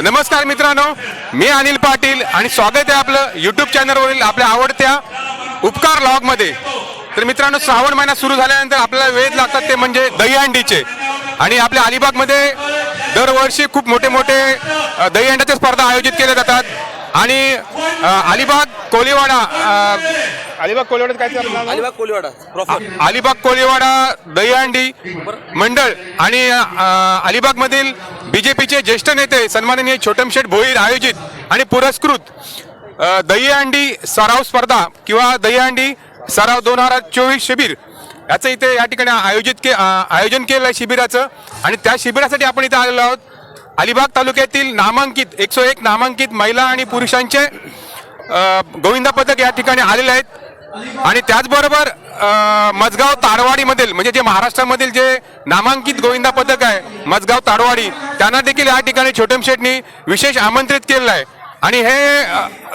नमस्कार. मित्रांनो. मी अनिल पाटील आणि स्वागत आहे आपलं युट्यूब चॅनलवरील आपल्या आवडत्या उपकार लॉगमध्ये तर मित्रांनो श्रावण महिना सुरू झाल्यानंतर आपल्याला वेध लागतात ते म्हणजे दहीहंडीचे. आणि आपल्या अलिबागमध्ये दरवर्षी खूप मोठे मोठे अ, दहीहंड्याच्या स्पर्धा आयोजित केल्या जातात आणि अलिबाग कोलीवाडा अलिबाग कोलीवाड्यात काय? अलिबाग कोलीवाडा प्रॉपर अलिबाग कोळीवाडा दहीहंडी मंडळ आणि अलिबाग मधील बीजेपीचे ज्येष्ठ नेते सन्माननीय छोटमशेठ भोईर आयोजित आणि पुरस्कृत दहीहंडी सराव स्पर्धा किंवा दहीहंडी सराव दोन हजार चोवीस शिबिर याचं इथे या ठिकाणी आयोजित के आयोजन केलं आहे शिबिराचं. आणि त्या शिबिरासाठी आपण इथे आलेलो आहोत. अलिबाग तालुक्यातील नामांकित एकशे एक नामांकित महिला आणि पुरुषांचे गोविंदा पथक या ठिकाणी आलेले आहेत. आणि त्याचबरोबर मजगाव ताडवाडीमधील म्हणजे जे महाराष्ट्रामधील जे नामांकित गोविंदा पथक आहे मजगाव ताडवाडी त्यांना देखील या ठिकाणी छोटम शेटनी विशेष आमंत्रित केलेलं आहे. आणि हे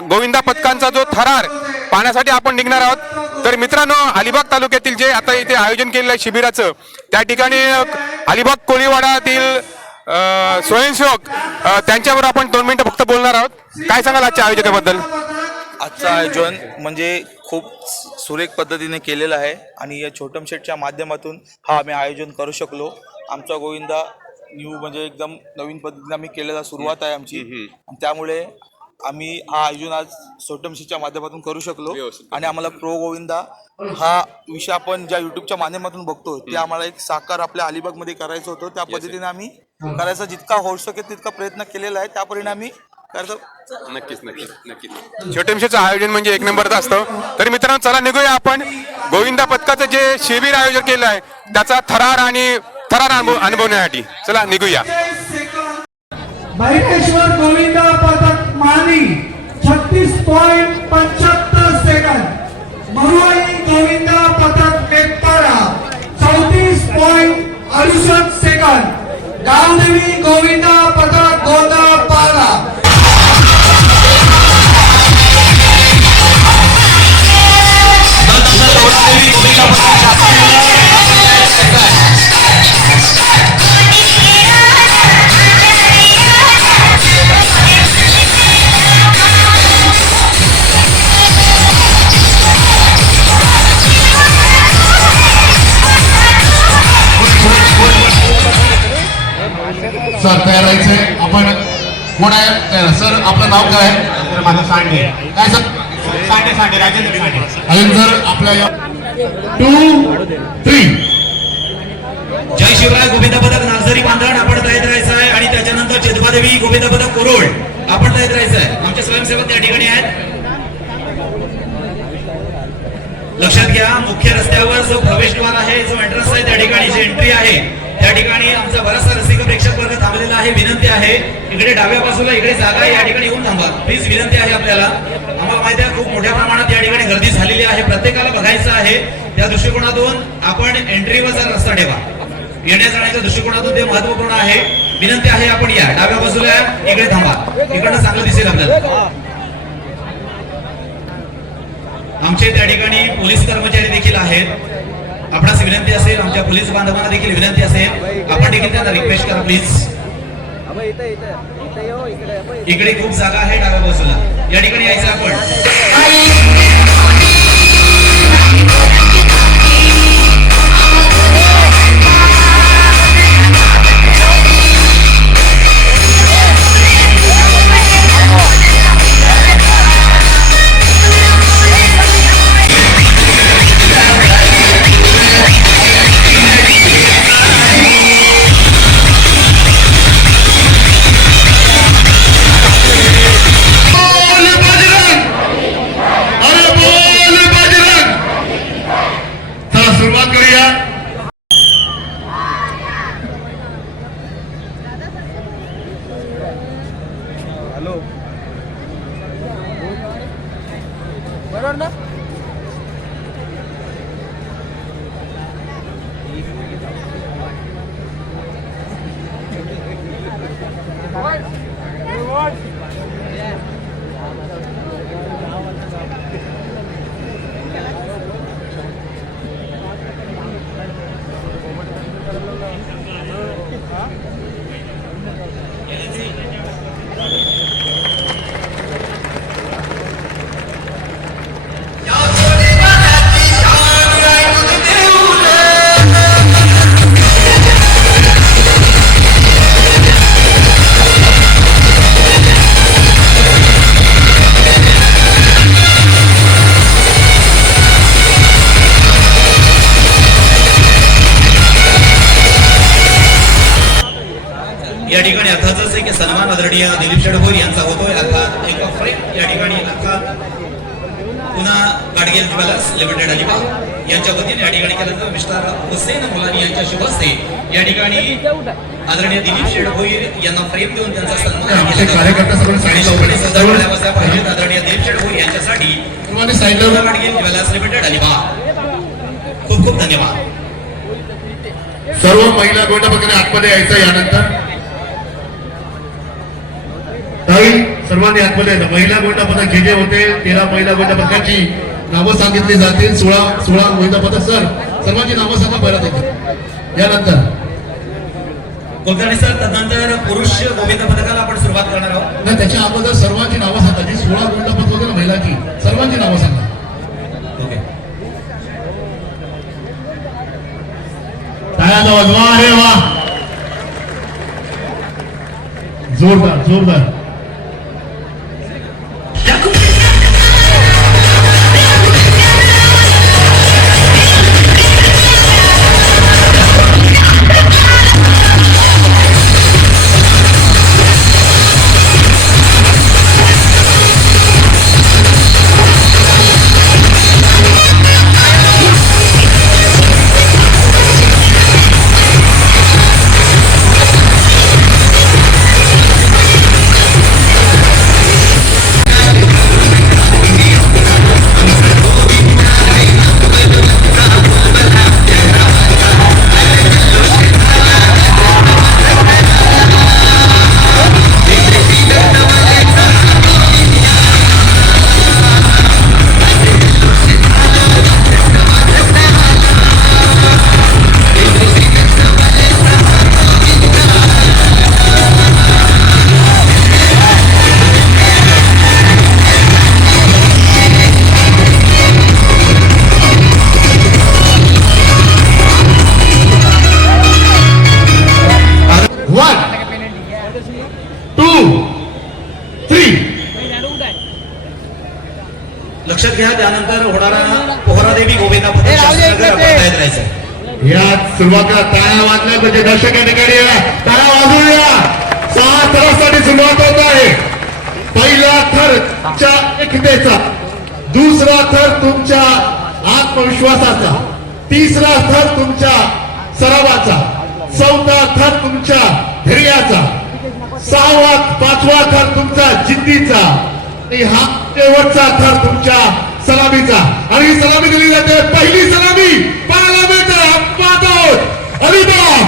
गोविंदा पथकांचा जो थरार पाहण्यासाठी आपण निघणार आहोत. तर मित्रांनो अलिबाग तालुक्यातील जे आता इथे आयोजन केलेलं आहे शिबिराचं त्या ठिकाणी अलिबाग कोळीवाडातील स्वयंसेवक त्यांच्यावर आपण दोन मिनिटं फक्त बोलणार आहोत. काय सांगाल आजच्या आयोजकाबद्दल? आजचं आयोजन म्हणजे खूप सुरेख पद्धतीने केलेलं आहे आणि या छोटम शेटच्या माध्यमातून हा आम्ही आयोजन करू शकलो. आमचा गोविंदा न्यू म्हणजे एकदम नवीन पद्धतीने आम्ही केलेला सुरुवात आहे आमची. त्यामुळे आम्ही हा आयोजन आज छोटम शेटच्या माध्यमातून करू शकलो आणि आम्हाला प्रो गोविंदा हा विषय आपण ज्या युट्यूबच्या माध्यमातून बघतो ते आम्हाला एक साकार आपल्या अलिबागमध्ये करायचं होतं. त्या पद्धतीने आम्ही करायचा जितका होऊ शकेल तितका प्रयत्न केलेला आहे. त्या परिणामी करायचं नक्कीच नक्कीच नक्कीच. छोटेमशेचं आयोजन म्हणजे एक नंबरचं असतं. तर मित्रांनो चला निघूया आपण. गोविंदा पथकाचं जे शिबिर आयोजन केलं आहे त्याचा थरार आणि थरार अनुभव अनुभवण्यासाठी. चला निघूया. गोविंदा पदक मानी छत्तीस पॉईंट पंच्याहत्तर सेकंद. मरुआई गोविंदा पथक मेघपाडा चौतीस पॉईंट अडुसष्ट सेकंद. गावदेवी गोविंदा पदक गोंदापाडा सर तयार व्हायचंय आपण कोण आहे. सर आपलं नाव काय आहे? माझं सांडे. काय सर? सांडे सांडे राजेंद्र सांडे. अजून सर आपल्या टू थ्री जय शिवराय गोविंद पदक नागझरी बांधण आपण तयार राहायचं आहे. आणि त्याच्यानंतर चेतबादेवी गोविंद पदक कोरोळ. आपण तयार राहायचं आहे. आमचे स्वयंसेवक त्या ठिकाणी आहेत. लक्षात घ्या मुख्य रस्त्यावर जो प्रवेशद्वार आहे जो एंट्रन्स आहे त्या ठिकाणी जी एंट्री आहे त्या ठिकाणी आमचा बराचसा रसिक प्रेक्षक वर्ग थांबलेला आहे. विनंती आहे. इकडे डाव्या बाजूला इकडे जागा आहे या ठिकाणी येऊन थांबा. प्लीज विनंती आहे आपल्याला. आम्हाला माहिती आहे खूप मोठ्या प्रमाणात या ठिकाणी गर्दी झालेली आहे. प्रत्येकाला बघायचं आहे. त्या दृष्टिकोनातून आपण एंट्रीवर जर रस्ता ठेवा. येण्या जाण्याच्या दृष्टिकोनातून ते महत्त्वपूर्ण आहे. विनंती आहे आपण या. डाव्या बाजूला या, इकडे थांबा. इकडनं चांगलं दिसेल आपल्याला. आमचे त्या ठिकाणी पोलीस कर्मचारी देखील आहेत. आपणास विनंती असेल आमच्या पोलीस बांधवांना देखील विनंती असेल. आपण देखील त्यांना रिक्वेस्ट करा प्लीज इकडे खूप जागा आहे डाव्या बाजूला. या ठिकाणी यायचं आपण. आदरणीय दिलीप शेडभोर यांचा होतोय. अर्थात एक फ्रेम या ठिकाणी अर्थात पुन्हा गाडगेल ज्वेलर्स लिमिटेड अलिबाग यांच्या वतीने या ठिकाणी केलं जातं. मिस्टर हुसेन मुलानी यांच्या शुभ हस्ते या ठिकाणी आदरणीय दिलीप शेडभोईर यांना फ्रेम देऊन त्यांचा सन्मान केला जातो. आदरणीय दिलीप शेडभोईर यांच्यासाठी. गाडगेल ज्वेलर्स लिमिटेड अलिबाग खूप खूप धन्यवाद. सर्व महिला गोंडापतीने आतमध्ये यायचं यानंतर. सर्वांनी आतमध्ये यायचं. महिला गोंडा पदक जे जे होते तेरा महिला गोंडा पदकाची नावं सांगितली जातील. सोळा सोळा महिला पदक सर. सर्वांची नावं सांगा परत येते यानंतर. कुलकर्णी सर तदनंतर पुरुष गोविंद पथकाला आपण सुरुवात करणार आहोत. नाही त्याच्या अगोदर सर्वांची नावं सांगा. जी सोळा गोंडा पदक होते ना महिलाची. सर्वांची नावं सांगा. ओके. टाळ्याचा वाजवा अरे वा. जोरदार जोरदार. सुरुवातीला टाळ्या वाजल्या म्हणजे दर्शक या ठिकाणी टाळ्या वाजवूया सहा थरासाठी सुरुवात होत आहे. पहिला थर च्या एकतेचा दुसरा थर तुमच्या आत्मविश्वासाचा तिसरा थर तुमच्या सरावाचा चौथा थर तुमच्या धैर्याचा सहावा पाचवा थर तुमचा जिद्दीचा आणि हा शेवटचा थर तुमच्या सलामीचा. आणि सलामी दिली जाते. पहिली सलामी पाहतो अलिबाग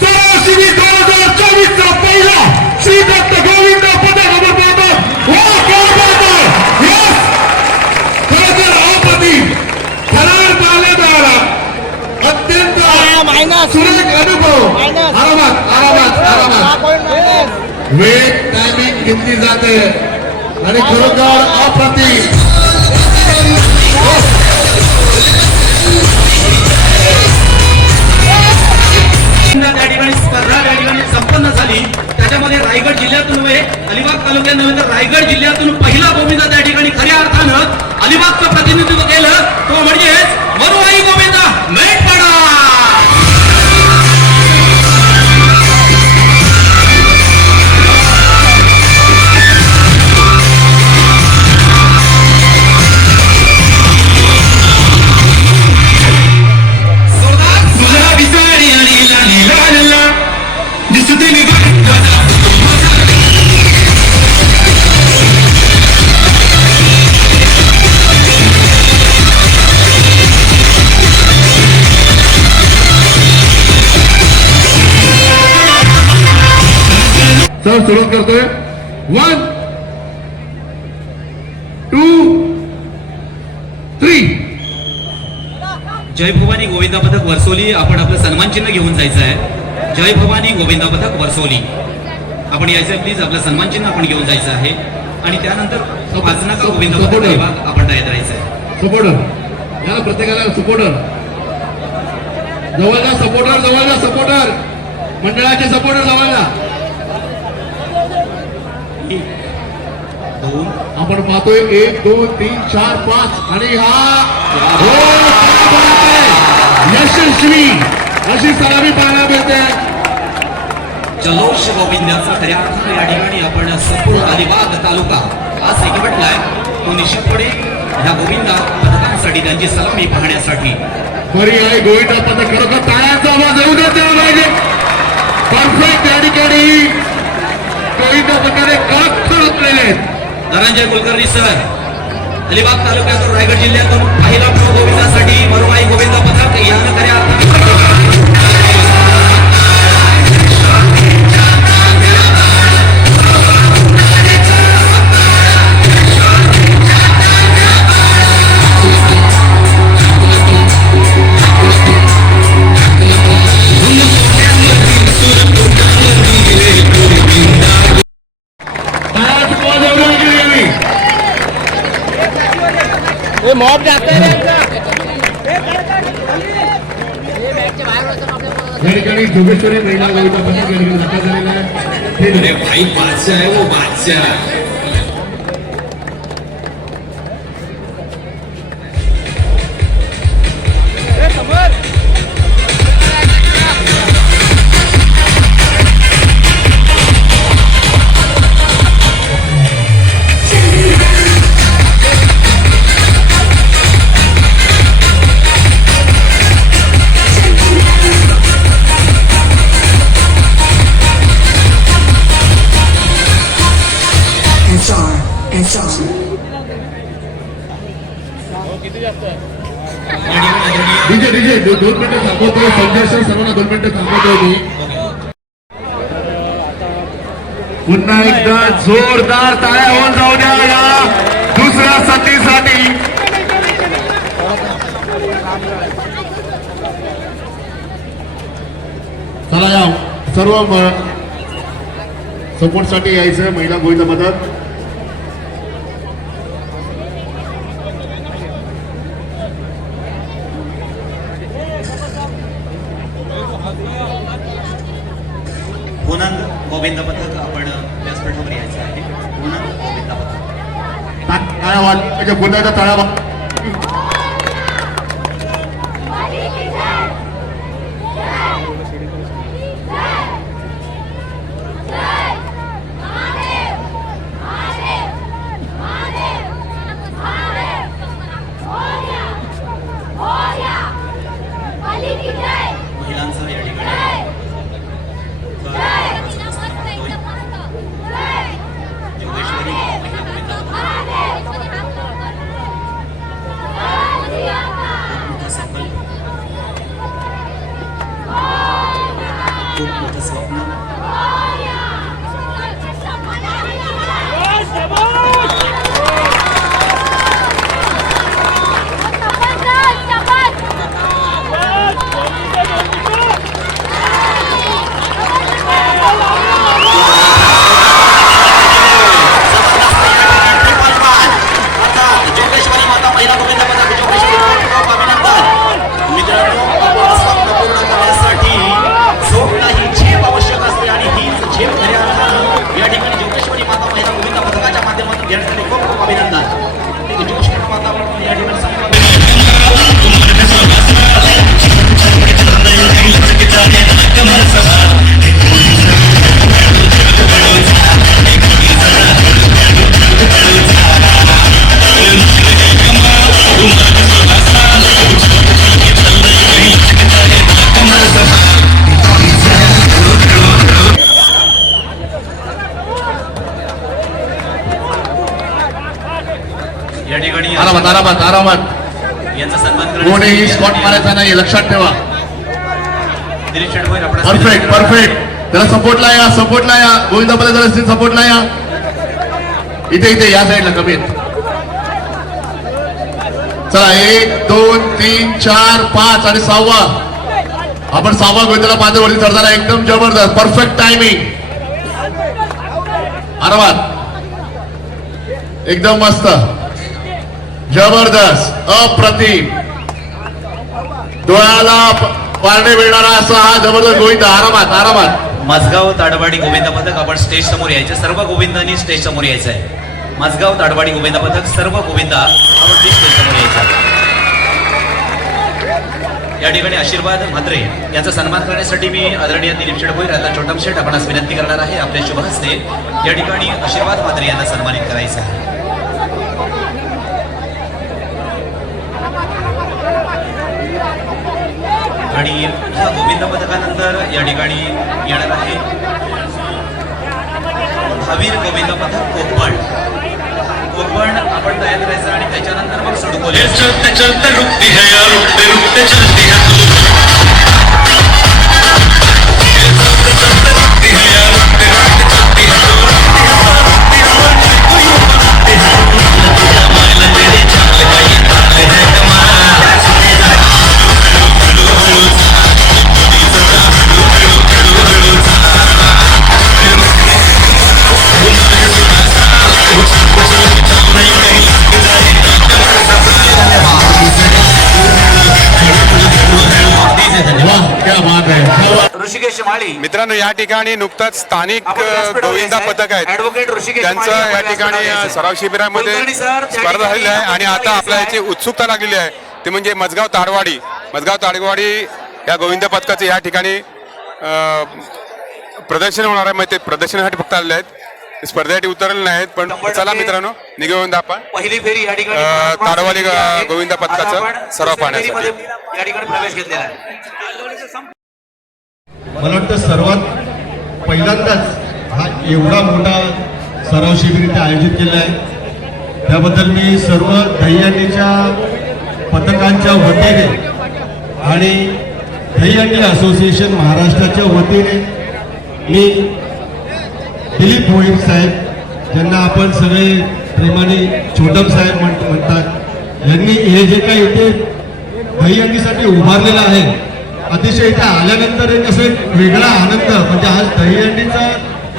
सराशिरी दोन हजार चोवीस चा पहिला श्री दत्त गोविंद पदक वा अत्यंत सुरेख अनुभव. आरामात आरामात आरामात. वेळ टायमिंग घेतली जाते. आणि खरोखर अप्रतिम ठिकाणी झाली. त्याच्यामध्ये रायगड जिल्ह्यातून नव्हे अलिबाग तालुक्यात नव्हे तर रायगड जिल्ह्यातून पहिला गोविंदा सुरुवात करतोय. वन टू थ्री जय भवानी गोविंदा पथक वर्सोली. आपण आपलं सन्मान चिन्ह घेऊन जायचं आहे. जय भवानी गोविंदा पथक वर्सोली. आपण यायचं प्लीज आपलं सन्मान चिन्ह आपण घेऊन जायचं आहे. आणि त्यानंतर वाचनाका गोविंदा पथक विभाग आपण तयार राहायचं आहे. सपोर्टर याला प्रत्येकाला सपोर्टर जवळला सपोर्टर जवळला सपोर्टर मंडळाचे सपोर्टर जवळला दोन आपण पाहतोय. एक दोन तीन चार पाच. आणि हा हो. यशस्वी. अशी सलामी पाहायला मिळते. जल्लोष गोविंदाचा खऱ्या अर्थानं या ठिकाणी आपण संपूर्ण अलिबाग तालुका आज एकवटलाय तो निश्चितपणे ह्या गोविंदा पथकांसाठी त्यांची सलामी पाहण्यासाठी. बरी आहे. गोविंदा पथक खरोखर टाळ्यांचा आवाज येऊ देत पाहिजे. परफेक्ट या ठिकाणी. गोविंदा पथकाने काच खेळलेले आहेत. धनंजय कुलकर्णी सर. अलिबाग तालुक्यातून रायगड जिल्ह्यातून पहिला प्रो गोविंदासाठी मरुबाई गोविंद पथक यानं खऱ्या आता या ठिकाणी जोगेश्वरी महिला ठिकाणी दाखल झालेला आहे भाई बादशाह है वो बादशाह। दोन मिनिटं सर्वांना दोन मिनिटं मी पुन्हा एकदा जोरदार टाळ्या होऊन जाऊ द्या या दुसऱ्या संधीसाठी चला या सर्व सपोर्टसाठी यायचं महिला गोविंद मदत. हो पुनंद गोविंद पथक आपण व्यासपीठावर यायचं आहे. हो पुनंद गोविंद पथक. म्हणजे गुन्ह्याचा तळावा पुन्हा एकदा टाळ्या वाज- महिलांचं या ठिकाणी योगेश्वरी महिला गोविंद खूप मोठा संकल्प खूप मोठं स्वप्न आरामात आरामात. कोणीही स्पॉट मारायचा नाही लक्षात ठेवा. परफेक्ट परफेक्ट त्याला सपोर्टला या सपोर्टला या. गोविंदा पदक सपोर्टला या. इथे इथे या साईडला कमी. चला एक दोन तीन चार पाच आणि सहावा. आपण सहावा गोविंदाला पाच वरती चढताना एकदम जबरदस्त परफेक्ट टायमिंग आरामात. एकदम मस्त. जबरदस्त अप्रतिम. डोळ्याला पारणे मिळणारा असा हा जबरदस्त गोविंद आरामात आरामात. माझगाव ताडवाडी गोविंद पथक आपण स्टेज समोर यायचे. सर्व गोविंदांनी स्टेज समोर यायचं आहे माझगाव ताडवाडी गोविंद पथक सर्व गोविंदा आपण स्टेज समोर यायचं या ठिकाणी आशीर्वाद म्हात्रे यांचा सन्मान करण्यासाठी मी आदरणीय दिलीप शेठ भोईर आता छोटम शेठ आपणास विनंती करणार आहे. आपल्या शुभ हस्ते या ठिकाणी आशीर्वाद म्हात्रे यांना सन्मानित करायचं आहे. आणि ह्या गोविंद पथकानंतर या ठिकाणी येणार आहे हवीर गोविंद पथक कोकण कोकण आपण तयार करायचं आणि त्याच्यानंतर मग सडकोले चलते चलते रुकती है यार रुकते रुकते चलती है मित्रांनो या ठिकाणी नुकताच स्थानिक गोविंदा. पथक आहेत त्यांचं या ठिकाणी. सराव शिबिरामध्ये स्पर्धा झालेली आहे आणि आता आपल्या याची उत्सुकता लागलेली आहे ते म्हणजे मजगाव ताडवाडी मजगाव ताडवाडी या गोविंद पथकाचे या ठिकाणी प्रदर्शन होणार आहे मग ते प्रदर्शनासाठी फक्त आलेले आहेत स्पर्धेसाठी उतरलेले नाहीत पण चला. मित्रांनो निघून आपण पहिली फेरी या ठिकाणी ताडवाली. गोविंदा पथकाचं सराव पाहण्यासाठी. या ठिकाणी प्रवेश घेतलेला आहे मला वाटतं सर्वात पहिल्यांदाच हा एवढा मोठा सराव शिबिर इथे आयोजित केला आहे. त्याबद्दल मी सर्व दहीहंडीच्या पथकांच्या वतीने आणि दहीहंडी असोसिएशन महाराष्ट्राच्या वतीने मी दिलीप भोईर साहेब ज्यांना आपण सगळे प्रेमाने छोटम साहेब म्हणतात यांनी हे जे काही इथे दहीहंडीसाठी उभारलेलं आहे अतिशय इथे आल्यानंतर एक असं एक वेगळा आनंद म्हणजे आज दहीहंडीचा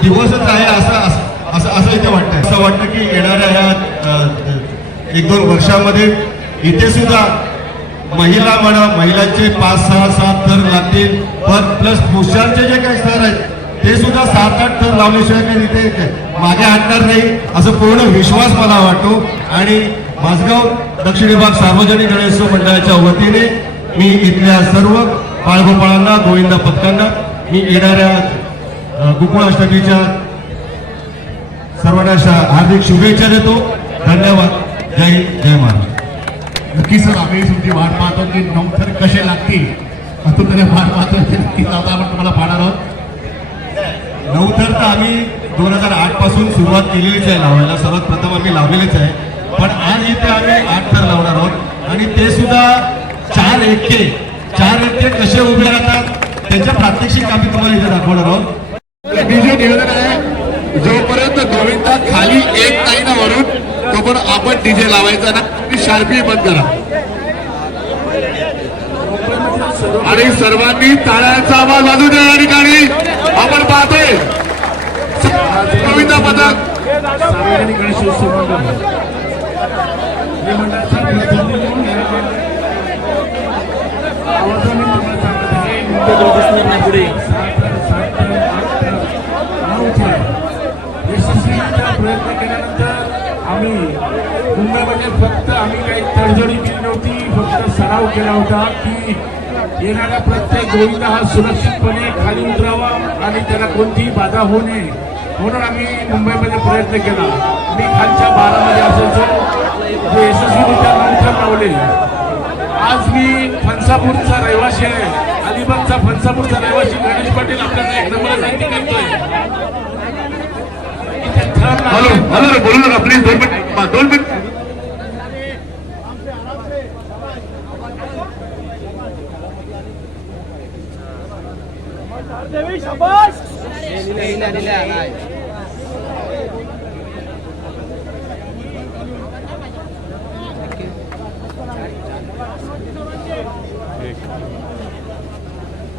दिवसच आहे असं असं- असं असं इथे वाटतं असं वाटतं की येणाऱ्या ह्या एक दोन वर्षामध्ये इथे सुद्धा महिला म्हणा महिलांचे पाच सहा सात थर लागतील. पण प्लस पुरुषांचे जे काही स्तर आहेत ते सुद्धा सात आठ थर लावल्याशिवाय काही तिथे मागे हटणार नाही असं पूर्ण विश्वास मला वाटतो. आणि माझगाव दक्षिण विभाग सार्वजनिक गणेशोत्सव मंडळाच्या वतीने मी इथल्या सर्व बाळगोपाळांना गोविंदा पथकांना मी येणाऱ्या गोकुळाष्टमीच्या सर्वांना हार्दिक शुभेच्छा देतो. धन्यवाद. जय जय महाराष्ट्र. नक्की सर आम्ही तुमची वाट पाहतो की नऊ थर कसे लागतील? आतुरतेने वाट पाहतो नक्कीच आता आपण तुम्हाला पाहणार आहोत. नऊ थर तर आम्ही दोन हजार आठपासून सुरुवात केलेलीच आहे लावायला सर्वात प्रथम आम्ही लावलेलेच आहे. पण आज इथे आम्ही आठ थर लावणार आहोत. आणि ते सुद्धा चार एकटे चार एकटे कसे उभे राहतात त्याच्या प्रात्यक्षिक आम्ही तुम्हाला इथे दाखवणार आहोत. डीजे निवेदन आहे जोपर्यंत गोविंदा खाली येत नाही ना वरून तोपर्यंत आपण डीजे लावायचा ना शार्पी बंद करा. आणि सर्वांनी टाळ्यांचा आवाज वाजू द्या या ठिकाणी. आपण पाहतोय. गोविंदा पथक गणेशोत्सव आठ नऊ थर यशस्वीरित्या प्रयत्न केल्यानंतर आम्ही मुंबईमध्ये फक्त आम्ही काही तडजोडी केली नव्हती फक्त सराव केला होता की येणारा प्रत्येक गोविंदा हा सुरक्षितपणे खाली उतरावा आणि त्याला कोणतीही बाधा होऊ नये म्हणून आम्ही मुंबईमध्ये प्रयत्न केला. मी खालच्या बारामध्ये असायचो जे यशस्वीरित्या नंतर लावले आज मी फणसापूरचा रहिवासी आहे. अलिबागचा फणसापूरचा रहिवासी गणेश पाटील आपल्याला एक नंबर विनंती करतोय. इथे थर हॅलो लागले. हॅलो बोलू नका प्लीज दोन मिनिट. दोन मिनिट.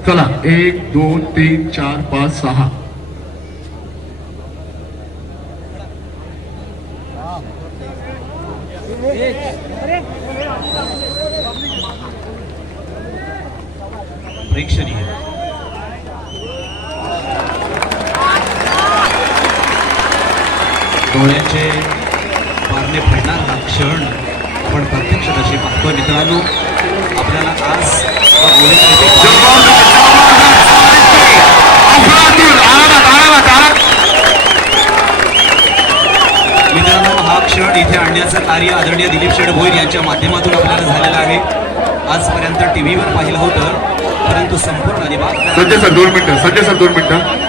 चला एक दोन तीन चार पाच सहा. प्रेक्षणीय. डोळ्याचे पारणे फडणार हा क्षण आपण प्रत्यक्षदर्शी पाहतोय मित्रांनो. आपल्याला आज अफलातून आरामात आरामात आरामात मित्रांनो इथे आणण्याचं कार्य आदरणीय दिलीप शेठ भोईर यांच्या माध्यमातून आपल्याला झालेलं आहे. आजपर्यंत टीव्हीवर पाहिलं होतं परंतु संपूर्ण अलिबाग सध्या सर दोन मिनटं सध्या सर दोन मिनटं.